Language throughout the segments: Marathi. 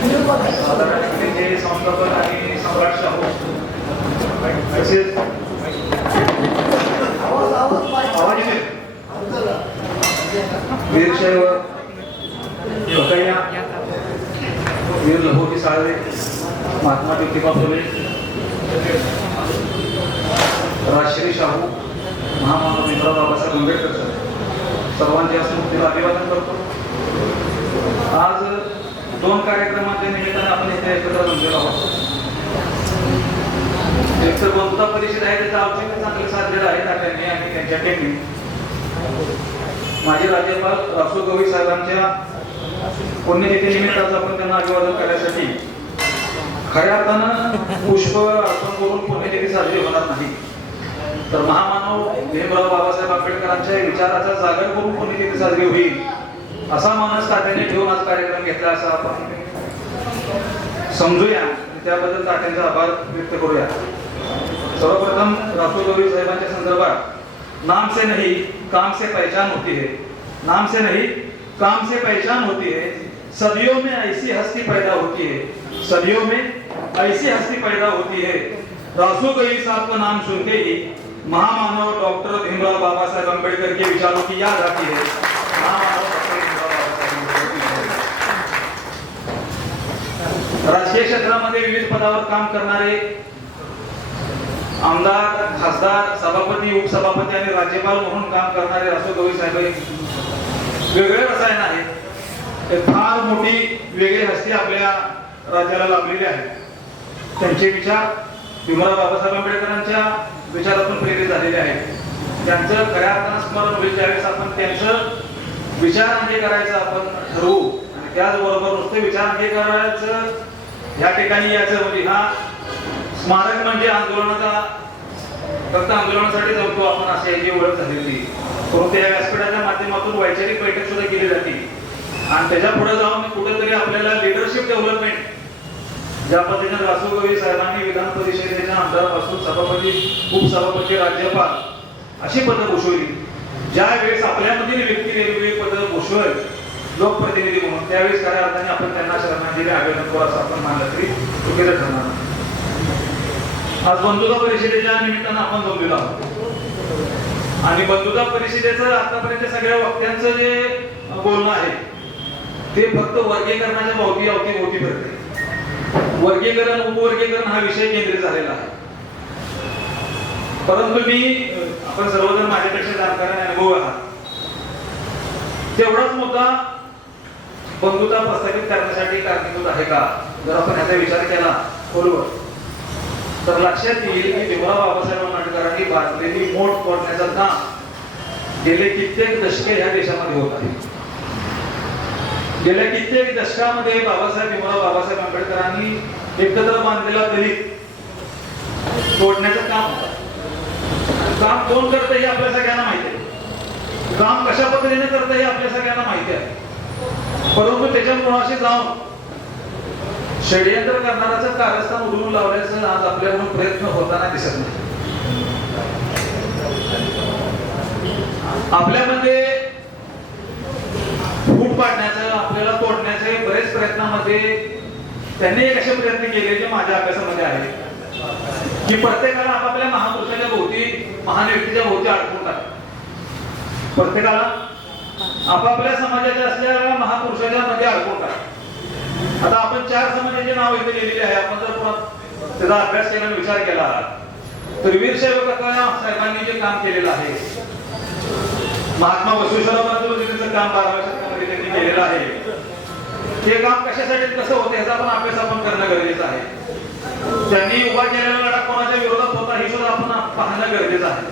साधारणपणे संस्थापक आणि सम्राट शाहू तसेच वीरशैव भकैया, वीर लहोटी साळवे, महात्मा ज्योतिबा फुले, राजश्री शाहू, महामानव भीमराव बाबासाहेब आंबेडकर सर्वांच्या स्मृतीला अभिवादन करतो. आज दोन कार्यक्रमांच्या निमित्ताने आपण इथे एकत्र जमलेलो आहोत. एक तर बंधुता परिषद आहे, त्याचं औचित्य चांगले साधलेलं आहे तात्यांनी आणि त्यांच्या टीमने. माजी राज्यपाल रासू गवई साहेबांच्या पुण्यतिथी निमित्ताचं आपण त्यांना अभिवादन करण्यासाठी खऱ्या अर्थानं पुष्प अर्पण करून पुण्यतिथी साजरी होणार नाही, तर महामानव भीमराव बाबासाहेब आंबेडकरांच्या विचाराचा जागर करून पुण्यतिथी साजरी होईल असा मानस तात्याने ठेवून आज कार्यक्रम घेतला असा आपण समजूया. त्याबद्दल तात्यांचा आभार व्यक्त करूया. सर्वप्रथम रासू गवई साहेबांच्या संदर्भात नाम से नहीं काम से पहचान होती है, नाम से नहीं काम से पहचान होती है, सदियों में ऐसी हस्ती पैदा होती है, सदियों में ऐसी हस्ती पैदा होती है. रासू गवई साहब का नाम सुनते ही महामानव डॉक्टर भीमराव बाबा साहेब अम्बेडकर के विचारों की याद आती है. राजकीय क्षेत्रामध्ये विविध पदावर काम करणारे आमदार, खासदार, सभापती, उपसभापती आणि राज्यपाल म्हणून काम करणारे रासू गवई साहेब वेगळे रसायन आहेत. एक फार मोठी वेगळी हस्ती आपल्या राज्याला लाभलेली आहे. त्यांचे विचार भीमराव बाबासाहेब आंबेडकरांच्या विचारातून प्रेरित झालेले आहेत. त्यांचं खऱ्या अर्थानं स्मरण होईल त्यावेळेस आपण त्यांचं विचार अंगीकारायचं आपण ठरवू. आणि त्याचबरोबर नुसते विचार अंगीकारायचं या ठिकाणी याचं म्हणजे हा स्मारक म्हणजे आंदोलनाचा फक्त आंदोलनासाठी जमतो आपण असे याची ओळख झालेली, परंतु या व्यासपीठाच्या माध्यमातून वैचारिक बैठक सुद्धा केली जाते. आणि त्याच्या पुढे जाऊन कुठेतरी आपल्याला लिडरशिप डेव्हलपमेंट ज्या पद्धतीने रासू गवई साहेबांनी विधान परिषदेच्या आमदारापासून सभापती, उपसभापती, राज्यपाल अशी पदं भूषवली. ज्या वेळेस आपल्यामधील व्यक्ती वेगवेगळी पदं भूषवेल लोकप्रतिनिधी म्हणून, त्यावेळेस खऱ्या अर्थाने आपण त्यांना श्रद्धांजली अभिवादन करू असं आपण मानलं तरी चुकीचं ठरणार नाही. आज बंधुता परिषदेच्या निमित्तानं आपण जमलेलो आहोत आणि बंधुता परिषदेचं आतापर्यंत सगळ्या वक्त्यांचं जे बोलणं आहे ते फक्त वर्गीकरणाच्या भोवती फिरते. वर्गीकरण, उपवर्गीकरण हा विषय केंद्रित झालेला आहे. परंतु आपण सर्वजण माझ्यापेक्षा जाणकार आणि अनुभव आहात, तेवढाच मुद्दा बंधुता प्रस्थापित करण्यासाठी कारणीभूत आहे का जर आपण याचा विचार केला बरोबर तर लक्षात येईल की भीमराव बाबासाहेब आंबेडकरांनी बांधलेली मोठ फोडण्याचं काम गेले कित्येक दशके या देशामध्ये होत आहे. गेल्या कित्येक दशकामध्ये भीमराव बाबासाहेब आंबेडकरांनी एकत्र बांधलेला दलित तोडण्याचं काम काम कोण करतं हे आपल्या सगळ्यांना माहिती आहे. काम कशा पद्धतीने करतं हे आपल्या सगळ्यांना माहिती आहे. परंतु त्याच्या मुळाशी जाऊन षडयंत्र करणाऱ्याचं कारस्थान उडवून लावण्याचा आज आपल्याकडून प्रयत्न होताना दिसत नाही. आपल्यामध्ये फूट पाडण्याचं, आपल्याला तोडण्याचे बरेच प्रयत्नामध्ये त्यांनी एक असे प्रयत्न केले जे माझ्या अभ्यासामध्ये आहे की प्रत्येकाला आपापल्या महापुरुषाच्या भोवती, महान व्यक्तीच्या भोवती अडकून टाकतात. प्रत्येकाला आपापल्या समाजाच्या असलेल्या महापुरुषाच्या मध्ये अडकून टाकतात. आता आपण 4 समाजाचे नाव इथे लिहिलेले आहे. आपण जर पुन्हा त्याचा अभ्यास केला, विचार केला तर वीरशैव साहेबांनी जे काम केलेलं आहे, महात्मा बसवेश्वराव त्यांचं काम 12व्या शतकामध्ये त्यांनी केलेलं आहे, ते काम कशासाठी कसं होतं याचा पण अभ्यास आपण करणं गरजेचं आहे. त्यांनी उभा केलेला लढा कोणाच्या विरोधात होता हे सुद्धा आपण पाहणं गरजेचं आहे.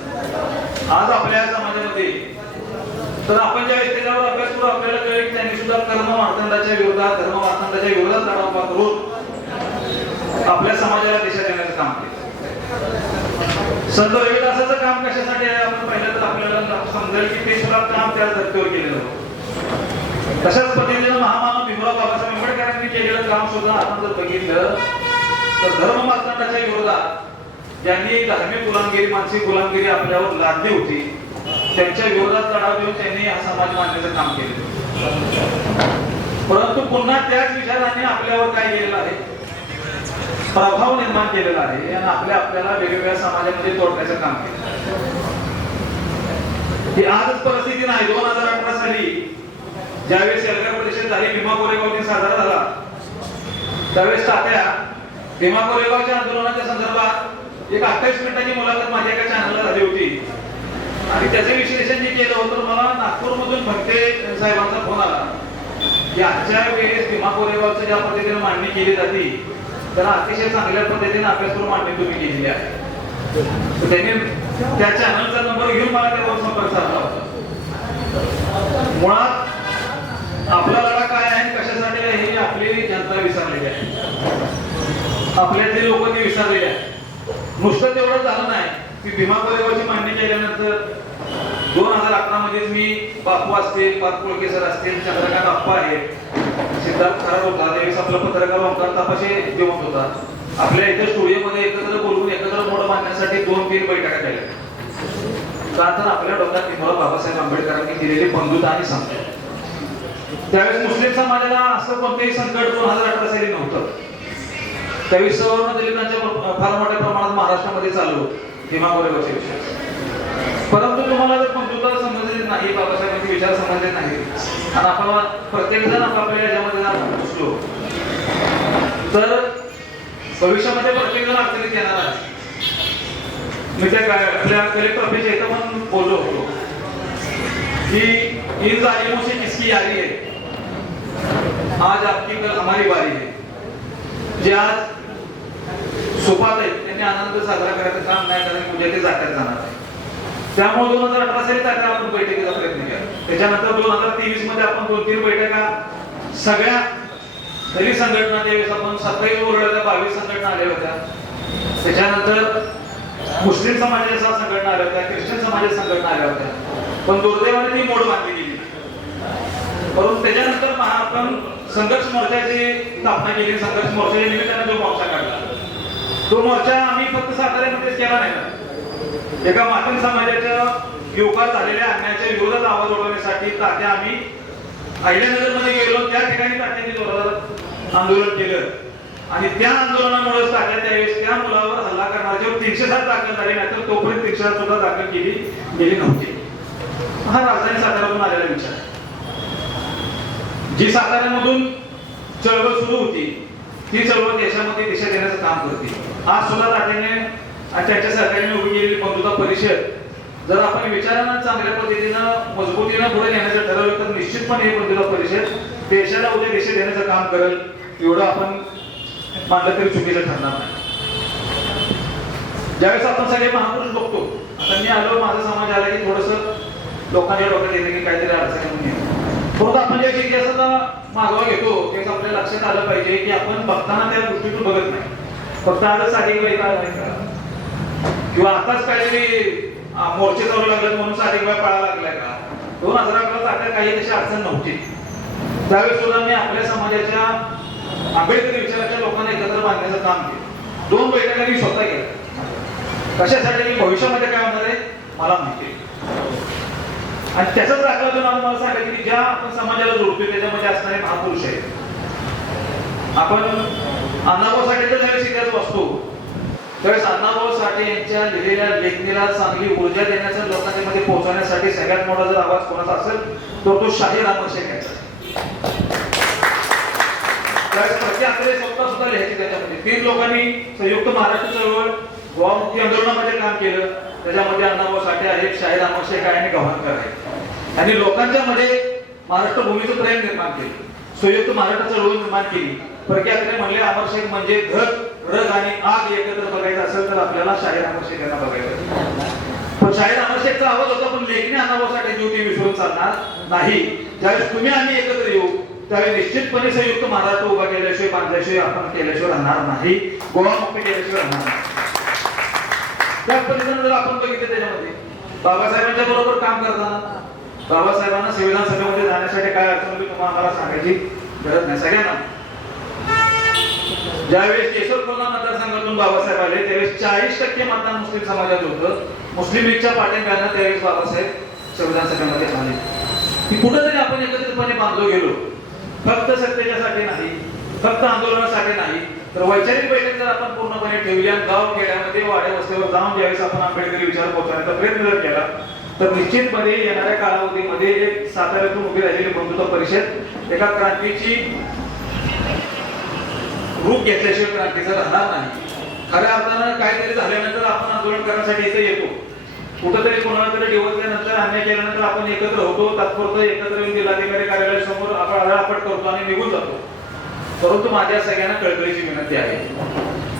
आज आपल्या समाजामध्ये तर आपण ज्या त्याच्यावर अभ्यास करू आपल्याला कळेल त्यांनी सुद्धा धर्म वारतंडाच्या विरोधात लढा उभा करून आपल्या समाजाला दिशा देण्याचं काम केलं. संत रविदासाचं काम कशासाठी आहे आपण पाहिलं तर आपल्याला समजेल की ते सुद्धा काम त्या धर्तीवर केलेलं होतं. तशाच पद्धतीने महामानव भीमराव बाबासाहेब आंबेडकरांनी केलेलं काम सुद्धा आपण जर बघितलं तर धर्म मार्तंडाच्या विरोधात ज्यांनी धार्मिक गुलामगिरी, मानसिक गुलामगिरी आपल्यावर लादली होती त्यांच्या विरोधात लढा देऊन त्यांनी हा समाज मांडण्याचं काम केलं. परंतु पुन्हा त्याच विचारांनी आपल्यावर काही काय केलेलं आहे, प्रभाव निर्माण केलेला आहे आणि आपल्याला वेगवेगळ्या समाजामध्ये तोडण्याचं काम केलं. ही आजच परिस्थिती नाही. 2018 साली ज्यावेळेस एल्गार परिषद झाली, भीमा कोरेगाव दिन साजरा झाला, त्यावेळेस तात्या भीमा कोरेगावच्या आंदोलनाच्या संदर्भात एक 28 मिनिटांची मुलाखत माझ्या एका चॅनलला झाली होती आणि त्याचे विश्लेषण जे केलं होतं, मला नागपूरमधून भंते साहेबांचा फोन आला की आजच्या वेळेस भीमा कोरेगावचं ज्या पद्धतीने मांडणी केली जाते त्याला अतिशय चांगल्या पद्धतीने अभ्यास करून मांडणी तुम्ही केलेली आहे. त्यांनी त्या चॅनलचा नंबर घेऊन मला त्यावर संपर्क साधला होता. मुळात आपला लढा काय आहे, कशासाठी आहे हे आपली जनता विसरलेली आहे, आपल्यातले लोक ते विसरलेले आहेत. नुसतं तेवढं झालं नाही की भीमा कोरेगावची मांडणी केल्यानंतर 2011 मध्येच मी बापू असतील, पारपुळके सर असतील, चंद्रकांत अप्पा आहेत, सिद्धार्थ खराड होता, त्यावेळेस आपला पत्रकार ओंकार तापाशे जेवण होता, आपल्या इथे स्टुडिओमध्ये एकत्र बोलवून एकत्र मोड बांधण्यासाठी 2-3 बैठका केल्या. का तर आपल्या डोक्यात भीमराव बाबासाहेब आंबेडकरांनी दिलेली बंधुता आणि समजूत. त्यावेळेस मुस्लिम समाजाला असं कोणतेही संकट 2018 साली नव्हतं. त्यावेळेस सवर्ण दलितांच्या फार मोठ्या प्रमाणात महाराष्ट्रामध्ये चालू भीमा कोरेगावचे विषय. परंतु तुम्हाला जर बंधुता समजले नाही, बाबासाहेबांचे विचार समजले नाही आणि आपण प्रत्येक जण आपल्या याच्यामध्ये घुसलो तर भविष्यामध्ये प्रत्येक जण अडचणीत येणार आहे. मी त्या आपल्या कलेक्टर ऑफिसच्या इथं पण बोललो होतो की इन जालिमों से किसकी यारी है, आज आपकी कल हमारी बारी है. जे आज सुपात आहेत त्यांनी आनंद साजरा करायचं काम नाही करत, उद्या ते जात्यात जाणार आहे. त्यामुळे 2018 साली तात्या आपण बैठकीचा प्रयत्न केला. त्याच्यानंतर 2023 मध्ये आपण 2-3 बैठका सगळ्या दलित संघटना, त्यावेळेस आपण 27 ओरड्याच्या 22 संघटना आल्या होत्या. त्याच्यानंतर मुस्लिम समाजाच्या संघटना आल्या होत्या, ख्रिश्चन समाजाच्या संघटना आल्या होत्या, पण दुर्दैवाने ती मोड बांधली गेली. परंतु त्याच्यानंतर आपण संघर्ष मोर्चाची स्थापना केली. संघर्ष मोर्चाच्या निमित्ताने जो मोर्चा काढला, तो मोर्चा आम्ही फक्त साताऱ्यामध्येच केला नाही. एका मातीन समाजाच्या युवकात झालेल्या अन्यायाच्या विरोधात आवाज उठवण्यासाठी तात्या आम्ही अहिल्यानगरमध्ये गेलो. त्या ठिकाणी तात्यांनी जोरदार आंदोलन केलं आणि त्या आंदोलनामुळे तात्या त्यावेळेस त्या मुलावर हल्ला करण्याच्या 307 दाखल झाले, नाहीतर तोपर्यंत 307 सुद्धा दाखल केली गेली नव्हती. हा राजधानी साताऱ्यातून आलेला विचार. जी साताऱ्यामधून चळवळ सुरू होती ती चळवळ देशामध्ये दिशा देण्याचं काम करते. आज सुद्धा तात्याने आणि त्यांच्या सरकारने उभी केलेली बंधुता परिषद जर आपण विचारांना चांगल्या पद्धतीनं मजबूतीनं पुढे नेण्याचं ठरवलं तर निश्चितपणे ही बंधुता परिषद देशाला उद्या दिशा देण्याचं काम करेल. एवढं आपण मानलं तरी चुकीचं ठरणार नाही. ज्यावेळेस आपण सगळे महापुरुष बघतो, आता मी आलो, माझा समाज आला की थोडस लोकांच्या डोक्यात येतं की काहीतरी अडचण म्हणून. परंतु आपण ज्या इतिहासाचा मागोवा घेतो त्यावेळेस आपल्या लक्षात आलं पाहिजे की आपण बघताना त्या गोष्टीतून बघत नाही. फक्त आजच साधी वेळ का किंवा आताच काहीतरी मोर्चे चालू लागले म्हणून साधी वेळ पळायला लागलाय का. 2011 तात्या काही तशी अडचण नव्हती. त्यावेळेस सुद्धा मी आपल्या समाजाच्या आंबेडकरी विचाराच्या लोकांना एकत्र बांधण्याचं काम केलं. 2 बैठका मी स्वतः केल्या. कशासाठी की भविष्यामध्ये काय होणार आहे मला माहिती आहे. आणि त्याचाच दाखला देऊन मला सांगायचं की ज्या आपण समाजाला जोडतोय त्याच्यामध्ये असणारे महापुरुष आहेत. आपण अण्णाभाऊ साठेचा ज्यावेळेस इतिहास वाचतो त्यावेळेस अण्णाभाऊ साठे यांच्या लिहिलेल्या लेखणीला चांगली ऊर्जा देण्याचा लोकांच्या मध्ये पोहोचवण्यासाठी सगळ्यात मोठा जर आवाज कोणाचा असेल तर तो शाहीर अहमद शेख यांचा. त्यावेळेस प्रत्येक आकडे सुद्धा लिहायचे त्याच्यामध्ये. 3 लोकांनी संयुक्त महाराष्ट्र चळवळ गोवामुक्ती आंदोलनामध्ये काम केलं. त्याच्यामध्ये अण्णाभाऊ साठे आहेत, शाहीर अहमद शेख आहे आणि गव्हाणकर आहे. आणि लोकांच्या मध्ये महाराष्ट्र भूमीचं प्रेम निर्माण केलं, संयुक्त महाराष्ट्र चळवळ निर्माण केली. परक्याकडे म्हणले अमर शेख म्हणजे धग रग आणि आग एकत्र बघायचं असेल तर आपल्याला शाहीर अहमद शेख यांना बघायचं. पण शाहीर अहमद शेखचा आवाज होता, पण लेखणी अण्णाभाऊ साठेची होती, विसरून चालणार नाही. ज्यावेळेस तुम्ही आम्ही एकत्र येऊ त्यावेळी निश्चितपणे संयुक्त महाराष्ट्र उभा केल्याशिवाय बांधल्याशिवाय आपण केल्याशिवाय राहणार नाही, गोवामुक्ती केल्याशिवाय राहणार नाही. त्या पद्धतीने जर आपण बघितलं त्याच्यामध्ये बाबासाहेबांच्या बरोबर काम करताना बाबासाहेबांना संविधान सभेमध्ये जाण्यासाठी काय अडचण होती तुम्हाला आम्हाला सांगायची गरज नाही. सगळ्यांना ज्यावेळेस केशव कोल्हा मतदारसंघातून बाबासाहेब आले त्यावेळेस 40% मतदान मुस्लिम समाजात होतं. मुस्लिम लीगच्या पाठिंब्यानं त्यावेळेस बाबासाहेब संविधान सभेमध्ये आले. की कुठेतरी आपण एकत्रितपणे बांधलो गेलो, फक्त सत्तेच्यासाठी नाही फक्त आंदोलनासाठी नाही तर वैचारिक बैठक जर आपण पूर्णपणे ठेवली आणि गाव खेड्यामध्ये वाड्या वस्तीवर जाऊन ज्यावेळेस आपण आंबेडकरी विचार पोहोचवण्याचा प्रयत्न जर केला तर निश्चितपणे येणाऱ्या कालावधीमध्ये एक साताऱ्यातून उभी राहिलेली बंधुत्व परिषद एका क्रांतीची रूप घेतल्याशिवाय क्रांतीचं राहणार नाही. खऱ्या अर्थानं काहीतरी झाल्यानंतर आपण आंदोलन करण्यासाठी इथे येतो. कुठंतरी कोणाला तरी डिवचल्यानंतर अन्याय केल्यानंतर आपण एकत्र होतो, तात्पुरतं एकत्र येऊन जिल्हाधिकारी कार्यालयासमोर आपण आळापट करतो आणि निघून जातो. परंतु माझ्या सगळ्यांना कळकळीची विनंती आहे,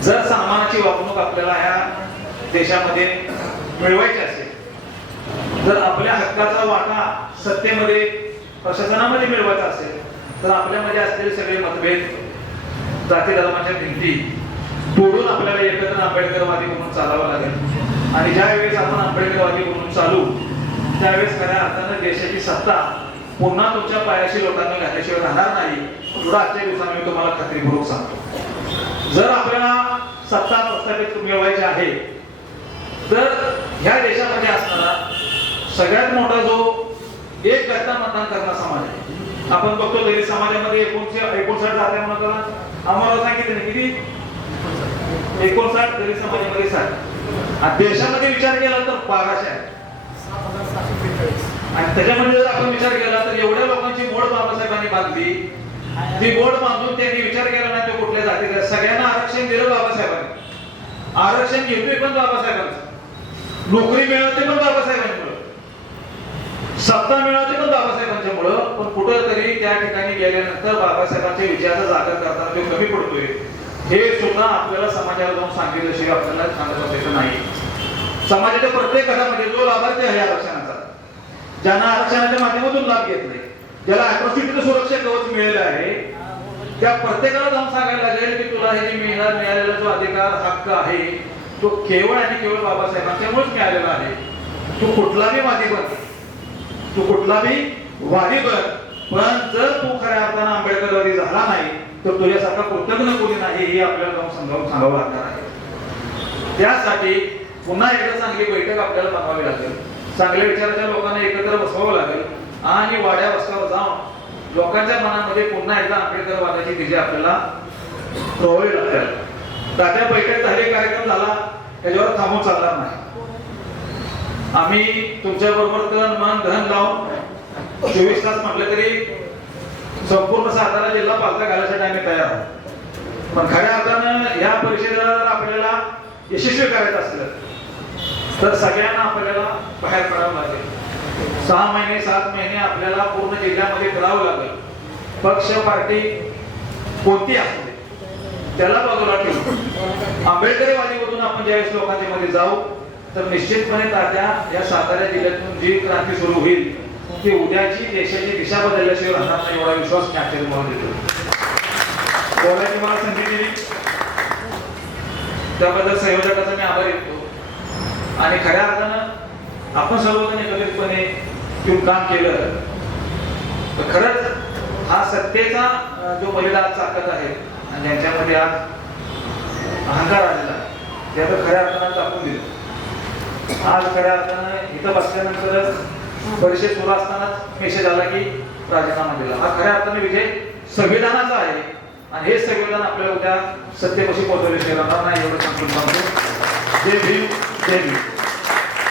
जर सन्मानाची वागणूक आपल्याला ह्या देशामध्ये मिळवायची असेल, जर आपल्या हक्काचा वाटा सत्तेमध्ये प्रशासनामध्ये मिळवायचा असेल तर आपल्यामध्ये असलेले सगळे मतभेद, जाती धर्माच्या भिंती तोडून आपल्याला एकत्र आंबेडकरवादी म्हणून चालावं लागेल. आणि ज्या वेळेस आपण आंबेडकरवादी म्हणून चालू त्यावेळेस खऱ्या अर्थानं देशाची सत्ता पुन्हा तुमच्या पायाशी लोकांना घातल्याशिवाय राहणार नाही, एवढं आजच्या दिवसात मी तुम्हाला खात्रीपूर्वक सांगतो. जर आपल्याला सत्ता प्रस्थापित मिळवायची आहे तर ह्या देशामध्ये असणारा सगळ्यात मोठा जो एक गट्टा मतदान करणारा समाज आहे. आपण बघतो दलित समाजामध्ये 59 जात्या म्हणतात, आम्हाला सांगितलं किती 59 दलित समाजामध्ये 60. देशामध्ये विचार केला तर 1200 आहे. आणि त्याच्यामध्ये जर आपण विचार केला तर एवढ्या लोकांची मोड बाबासाहेबांनी बांधली, ती मोड बांधून त्यांनी विचार केला नाही तो कुठल्या जातीचा. सगळ्यांना आरक्षण दिलं बाबासाहेबांनी, आरक्षण घेतोय पण बाबासाहेबांचं, नोकरी मिळवते पण बाबासाहेबांमुळे, सत्ता मिळवते पण बाबासाहेबांच्यामुळं. पण कुठंतरी त्या ठिकाणी गेल्यानंतर बाबासाहेबांच्या विचाराचा जागर करताना तो कमी पडतोय हे सुद्धा आपल्याला समाजाला जाऊन सांगितल्याशिवाय आपल्याला सांगत बसायचं नाही. समाजाच्या प्रत्येक घरामध्ये जो लाभार्थी आहे आरक्षणाचा, ज्यांना आरक्षणाच्या माध्यमातून लाभ घेत नाही, ज्याला अॅट्रॉसिटी सुरक्षा कवच मिळालेलं आहे, त्या प्रत्येकाला जाऊन सांगायला लागेल की तुला हे मिळालेला जो अधिकार हक्क आहे तो केवळ आणि केवळ बाबासाहेबांच्यामुळेच मिळालेला आहे. तू कुठलाही वादी बन, तू कुठलाही वादी बन, पण जर तू खऱ्या अर्थानं आंबेडकरवादी झाला नाही तर तुझ्यासारखा कृतज्ञ कोणी नाही हे आपल्याला जाऊन समजावून सांगावं लागणार आहे. त्यासाठी पुन्हा एकदा चांगली बैठक आपल्याला बनवावी लागेल, चांगल्या विचाराच्या लोकांना एकत्र बसवावं लागेल आणि वाड्या वस्त्यावर जाऊन लोकांच्या मनामध्ये पुन्हा एकदा आंबेडकरवादाची दिशे आपल्याला रोवावी लागेल. त्या बैठक झाली, कार्यक्रम झाला, त्याच्यावर थांबून चालणार नाही. आम्ही तुमच्या बरोबर तन मन धन लावून 24 तास म्हटलं तरी संपूर्ण सातारा जिल्हा पालथा घालायसाठी आम्ही तयार आहोत. पण खऱ्या अर्थानं या परिषदेला आपल्याला यशस्वी करायचं असलं तर सगळ्यांना आपल्याला बाहेर पडावं लागेल. 6 महिने 7 महिने आपल्याला पूर्ण जिल्ह्यामध्ये फिरावं लागेल. पक्ष पार्टी कोणती असू दे त्याला बाजूला ठेवून आंबेडकरवादीमधून आपण ज्यावेळेस लोकांच्या मध्ये जाऊ तर निश्चितपणे तात्या या सातारा जिल्ह्यातून जी क्रांती सुरू होईल ती उद्याची देशाची दिशा बदलल्याशिवाय राहणार नाही, एवढा विश्वास मी आजच्या मला देतो. बोलायची मला संधी दिली त्याबद्दल संयोजकाचा मी आभार व्यक्त करतो. आणि खऱ्या अर्थानं आपण सर्वजण एकत्रितपणे येऊन काम केलं तर खरंच हा सत्तेचा जो बलिदान ताकद आहे आणि ज्यांच्यामध्ये आज अहंकार आलेला आहे त्याचं खऱ्या अर्थानं दाखवून दिलं. आज खऱ्या अर्थानं इथं बसल्यानंतर परिषद सुरू असतानाच मेसेज आला की राजीनामा दिला. हा खऱ्या अर्थाने विजय संविधानाचा आहे आणि हे संविधान आपल्याला उद्या सत्तेपाशी पोहोचवल्याशिवाय राहणार नाही, एवढं सांगून सांगतो. जय भीम, जय भीम.